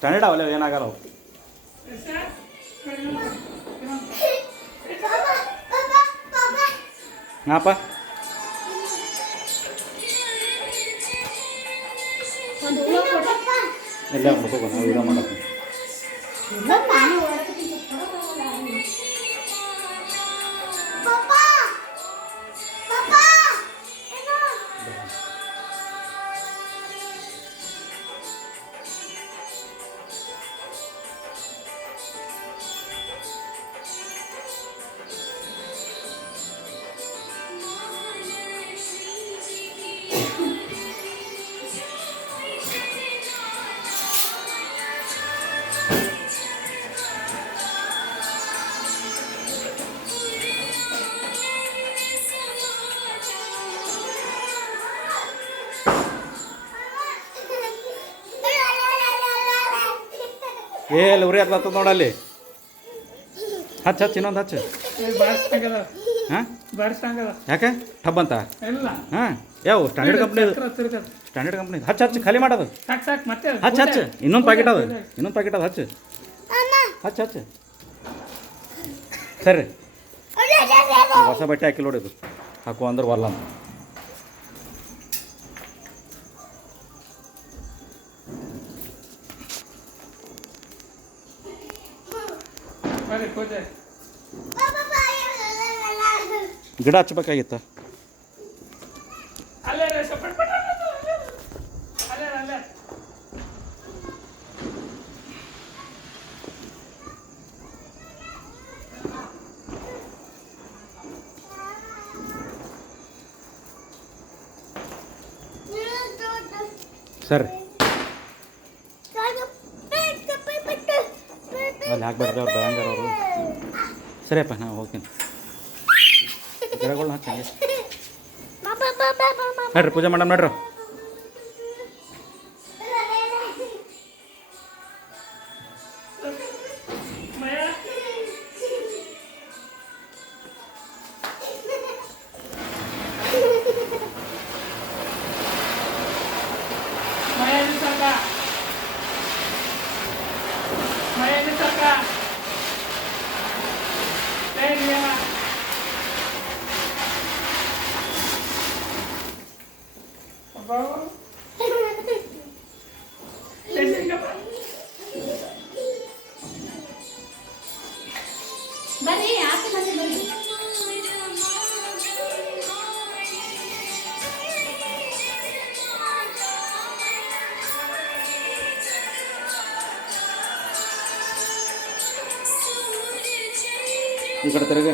Standard ಅವಲ್ಲ ಏನಾಗಲ್ಲ ಅವು. ಹಾಪ ಎಲ್ಲ ಮಾಡ್ಕೋ ನಾವು ವಿಡಿಯೋ ಮಾಡೋದು. ಅಲ್ಲಿ ಉರಿ ಹತ್ತದ ನೋಡಲ್ಲಿ. ಹಚ್ಚ ಇನ್ನೊಂದು ಹಚ್ಚ. ಹಾಂ ಯಾಕೆ ಟಬ್ ಅಂತ? ಹಾಂ ಯಾವ ಸ್ಟ್ಯಾಂಡರ್ಡ್ ಕಂಪ್ನಿ? Standard company. ಹಚ್ಚ ಖಾಲಿ ಮಾಡೋದು. ಹಚ್ಚ ಇನ್ನೊಂದು ಪ್ಯಾಕೆಟ್ ಅದು, ಇನ್ನೊಂದು ಪ್ಯಾಕೆಟ್ ಅದು. ಹಚ್ಚ ಸರಿ. ಹೊಸ ಬಟ್ಟೆ ಹಾಕಿ ನೋಡಿದು ಹಾಕುವ ಅಂದ್ರೆ ಬರಲ್ಲ ಅಂತ. ಗಿಡ ಹಚ್ಚಬೇಕಾಗಿತ್ತ. ಸರಿ ಅಲ್ಲಿ ಹಾಕ್ಬೇಡ್ರಿ ಅವ್ರು ಬರಂಗಾರ ಅವರು. ಸರಿಯಪ್ಪ ನಾವು ಹೋಗ್ತೀನಿ. ಗಿಡಗಳನ್ನ ಹಚ್ಚಂಗೆ ನಡ್ರಿ ಪೂಜೆ ಮಾಡಮ್ ನಡ್ರಿ. ಈ ಕಡೆ ತಿರುಗ.